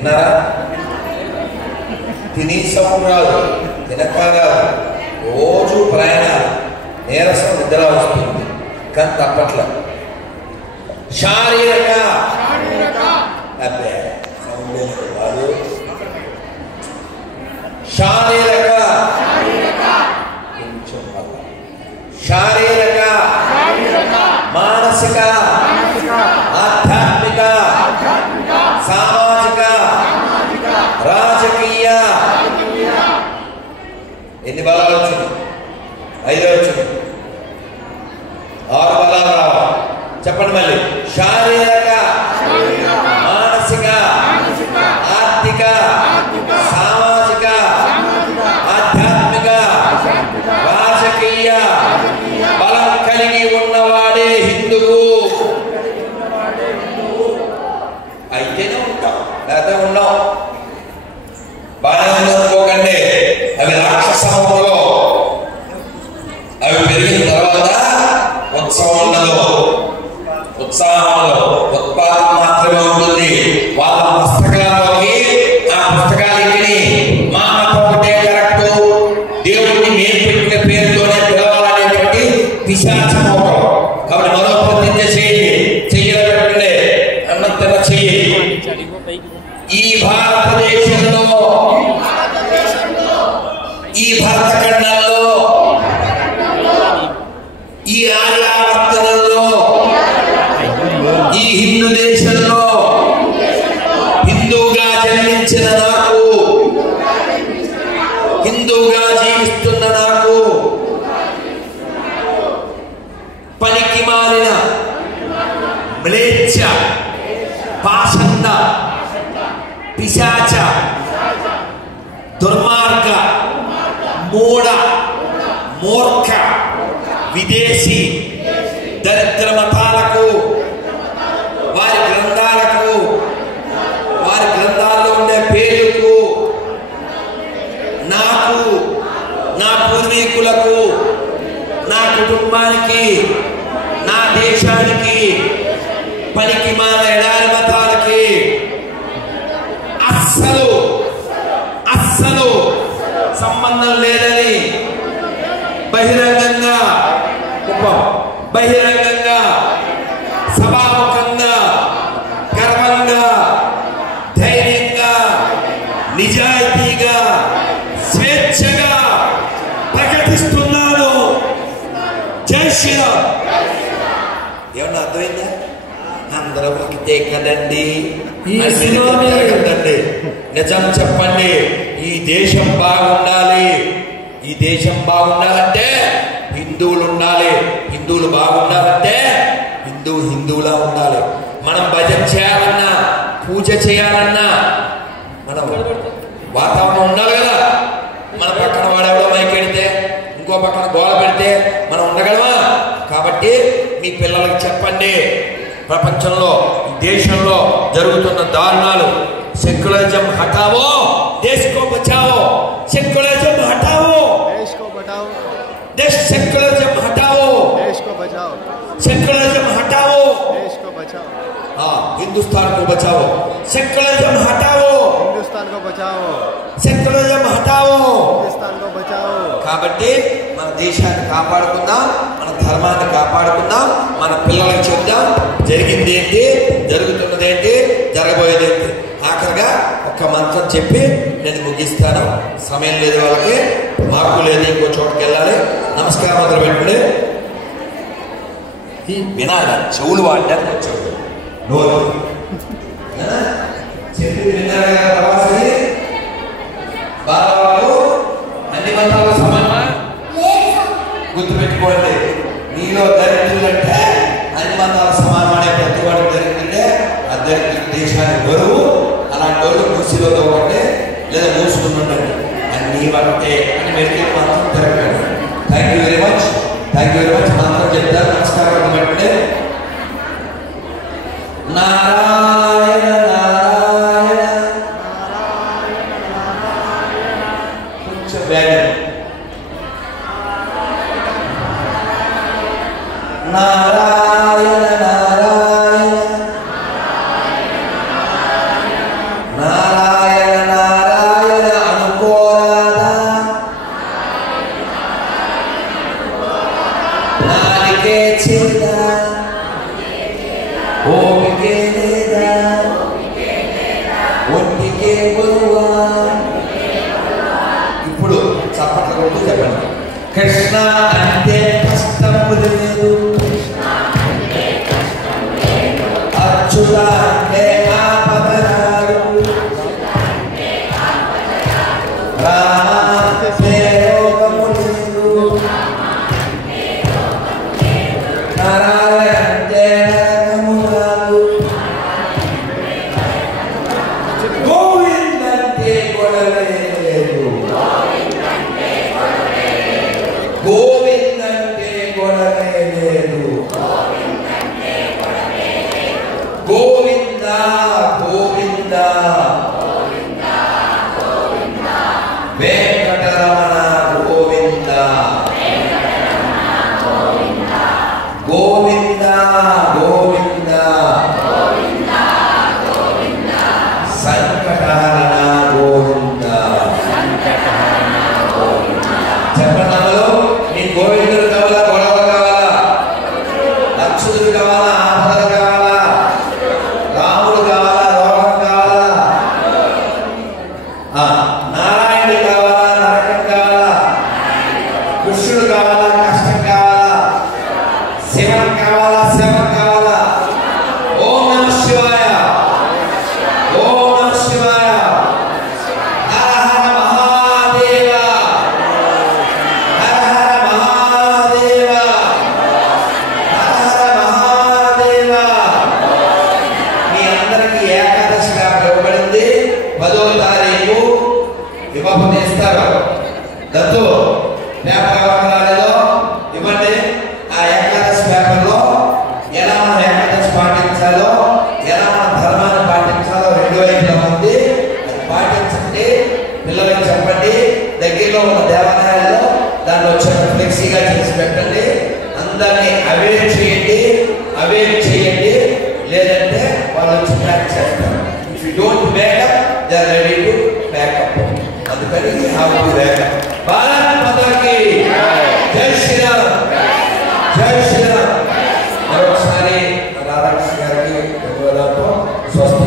విన్నారా? తినీసం రాదు, తినక రాదు, రోజు ప్రయాణాలు, నీరసం, నిద్ర వస్తుంది, కానీ తప్పట్ల. శారీరక అబ్బే కాదు, శారీరక కొంచెం శారీరక, మానసిక, ఆధ్యాత్మిక, సామాజిక, రాజకీయ. ఎన్ని బలాలు వచ్చింది? 5 వచ్చింది. 6 బలాలు రావాలి. చెప్పండి మళ్ళీ. శారీరక, మానసిక, ఆర్థిక, సామాజిక, ఆధ్యాత్మిక, రాజకీయ బలం కలిగి ఉన్నవాడే హిందువు. అయితేనే ఉంటాం, లేదా ఉన్నాం. బాగా అనుకోకండి, అవి రాక్షసంలో అవి పెరిగిన తర్వాత ఉత్సవం ఉండదు, ఉత్సాహంలో ఉత్పాదన మాత్రమే ఉంటుంది. వాళ్ళ పుస్తకాలకి ఆ పుస్తకాలకి మా మతం ఒకటే కరెక్ట్, దేవుడిని మేము పెట్టిన పేరుతోనే పిలవాలనేటువంటి పిశాచం ఒకరు. కాబట్టి మరో ప్రతిజ్ఞ చేయండి, చెయ్యలు పెట్టండి, అన్నంతగా చెయ్యి. ఈ భారతదేశంలో, ఈ భరతఖండంలో, ఈ ఆర్యావర్తనంలో, ఈ హిందూ దేశంలో హిందూగా జన్మించిన నాకు, హిందూగా జీవిస్తున్న నాకు, పనికి మాలిన మ్లేచ్ఛ, పాషండ, పిశాచ, దుర్మార్గ, మూఢ, మూర్ఖ, విదేశీ దరిద్ర మతాలకు, వారి గ్రంథాలకు, వారి గ్రంథాల్లో ఉండే పేర్లకు, నాకు, నా పూర్వీకులకు, నా కుటుంబానికి, నా దేశానికి, పనికి మాల ఎడారి మతాలకి అస్సలు అస్సలు సంబంధం లేదని బహిరంగంగా, బహిరంగంగా, సభాముఖంగా, గర్వంగా, ధైర్యంగా, నిజాయితీగా, స్వేచ్ఛగా ప్రకటిస్తున్నాను. జై శ్రీరామ్. ఏమన్నా అర్థమైందా? అందరూ బ్రతికితే కదండి, కదండి. నిజం చెప్పండి. ఈ దేశం బాగుండాలి. ఈ దేశం బాగుండాలంటే హిందువులు ఉండాలి. హిందువులు బాగుండాలంటే హిందువులా ఉండాలి. మనం భజన చేయాలన్నా, పూజ చేయాలన్నా మనం వాతావరణం ఉండాలి కదా. మన పక్కన వాడెవడో మైకెడితే, ఇంకో పక్కన గోల పెడితే మనం ఉండగలమా? కాబట్టి మీ పిల్లలకి చెప్పండి, ప్రపంచంలో, దేశంలో జరుగుతున్న దారుణాలు, సెక్యులరిజం హటావో, దేశ్ కో బచావో. सेक्युलरिज्म हटाओ, देश को बचाओ. देश सेक्युलरिज्म हटाओ, देश को बचाओ. सेक्युलरिज्म हटाओ, देश को बचाओ. हाँ, हिंदुस्तान को बचाओ. सेक्युलरिज्म हटाओ, हिंदुस्तान को बचाओ. सेक्युलरिज्म हटाओ, हिंदुस्तान को बचाओ. కాబట్టి మన దేశాన్ని కాపాడుకుందాం, మన ధర్మాన్ని కాపాడుకుందాం, మన పిల్లలకు చెప్దాం జరిగింది ఏంటి, జరుగుతున్నది ఏంటి, జరగబోయేది ఏంటి. ఆఖరిగా ఒక మంత్రం చెప్పి నేను ముగిస్తాను. సమయం లేదు, వాళ్ళకి మార్పు లేదు, ఇంకో చోటుకి వెళ్ళాలి. నమస్కారం మొదలు పెట్టుకుని వినాలి, చెవులు వాడడానికి వచ్చాడు. నోరు చెప్పి విన్నారు కదా. ప్రవాసి బాలవాళ్ళు అన్ని మంత్రాలు సమానమా? గుర్తుపెట్టుకోండి. నీలో దరిద్రులంటే అన్ని మంత్రాలు సమానం అనే ప్రతి వాడి దరిద్రులే ఆ దరిద్ర దేశానికి బరువు. అలాంటి వాళ్ళు మూసిలో తోకండి, లేదా మూసుకుని ఉండండి. అన్నీ ఒకటే అని మెడికేట్ మాత్రం తిరగండి. Thank you very much, thank you very much. మంత్రం చెప్తారు. నమస్కారం పెట్టండి. నారాయణ నారాయణ కొంచెం వేగం. నారాయణ నారాయణ నారాయణ నీకే కొలువా. ఇప్పుడు చప్పట్ల కొడుతూ చెప్పండి. కృష్ణ అంటే కష్టము లేదు, అచ్యుత అంటే ఆపద రాదు, రామ అంటే రోగము లేదు, నారాయణ అంటే నరకము రాదు, గోవింద అంటే గొడవే లేదు, గోవింద అంటే గొడవే లేదు, గోవింద గోవింద వెంకటరమణ గోవింద, గోవింద గోవింద సంకటహరణ గోవింద. చెప్పనమ్మలో నీ గోవిందుడు కావాలా, గొడవ కావాలా, అచ్యుతుడు కావాలా, ఆపద కావాలా, రాముడు కావాలా, రోగం కావాలా, నారాయణుడు కావాలా, నరకం కావాలా, కృష్ణుడు కావాలా, కష్టం కావాలా, శివం కావాలా, శవం కావాలా. ఓం నమః శివాయ, ఓం నమః శివాయ. హర హర మహాదేవ, హర హర మహాదేవ, హర హర మహాదేవ. మీ అందరికీ ఏకాదశిగా ఇవ్వబడింది. 10వ తారీఖు ఇవ్వబోతే ఇస్తారు. దత్తు పేపర్ ఎవరికి రాలేదో ఇవ్వండి. ఆ ఏకాదశి పేపర్లో ఎలా మనం ఏకాదశి పాటించాలో, ఎలా మన ధర్మాన్ని పాటించాలో 2 వైపులా ఉంది. అది పాటించండి, పిల్లలకి చెప్పండి. దగ్గరలో ఉన్న దేవాలయాల్లో దాంట్లో చిన్న ఫ్లెక్సీగా చేసి పెట్టండి. అందరినీ అవేర్ చేయండి, అవేర్ చేయండి. లేదంటే వాళ్ళు వచ్చి బ్యాక్ చేస్తారు. If you don't back up they are ready to back up. అందుకని హావ్ టు బ్యాకప్. భారత్ మాతాకి జై శ్రీరామ్, జై శ్రీరామ్. మరొకసారి రాధాకృష్ణ గారికి ధన్యవాదాలతో స్వస్తి.